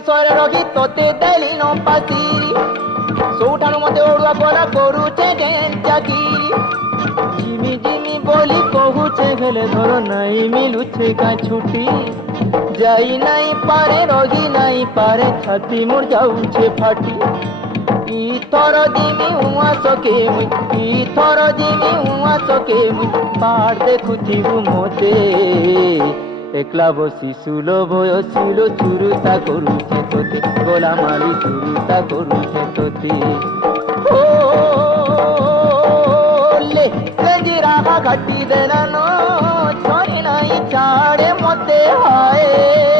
ସ୍ୱରରେ ରଖି ତୋତେ ଦେଲି ନ ପାତି ସବୁଠାରୁ ମତେ ଓଡୁଆ ପରା କରୁଛେ ଚାକିରି ଜିମି ଜିମି ବୋଲି କହୁଛେ ହେଲେ ଧର ନାଇଁ ମିଲୁଛେ କା ଛୁଟି ଯାଇ ନାଇଁ ପାରେ ରହି ନାଇଁ ପାରେ ଛାତି ମୋର୍ ଯାଉଛେ ଫାଟି ଇଥର ଜିମି ଉଆ ସକେ ମୁଇଁ ଇଥର ଜିମି ଉଆ ସକେ ମୁଇଁ ପାହାଡ଼ ଦେଖୁଥିବୁ ମତେ একলা বসি সুলো ভয় সুলো চুরুতা করুছে তোতে গোলা মালি চুরুতা করুছে তোতে ও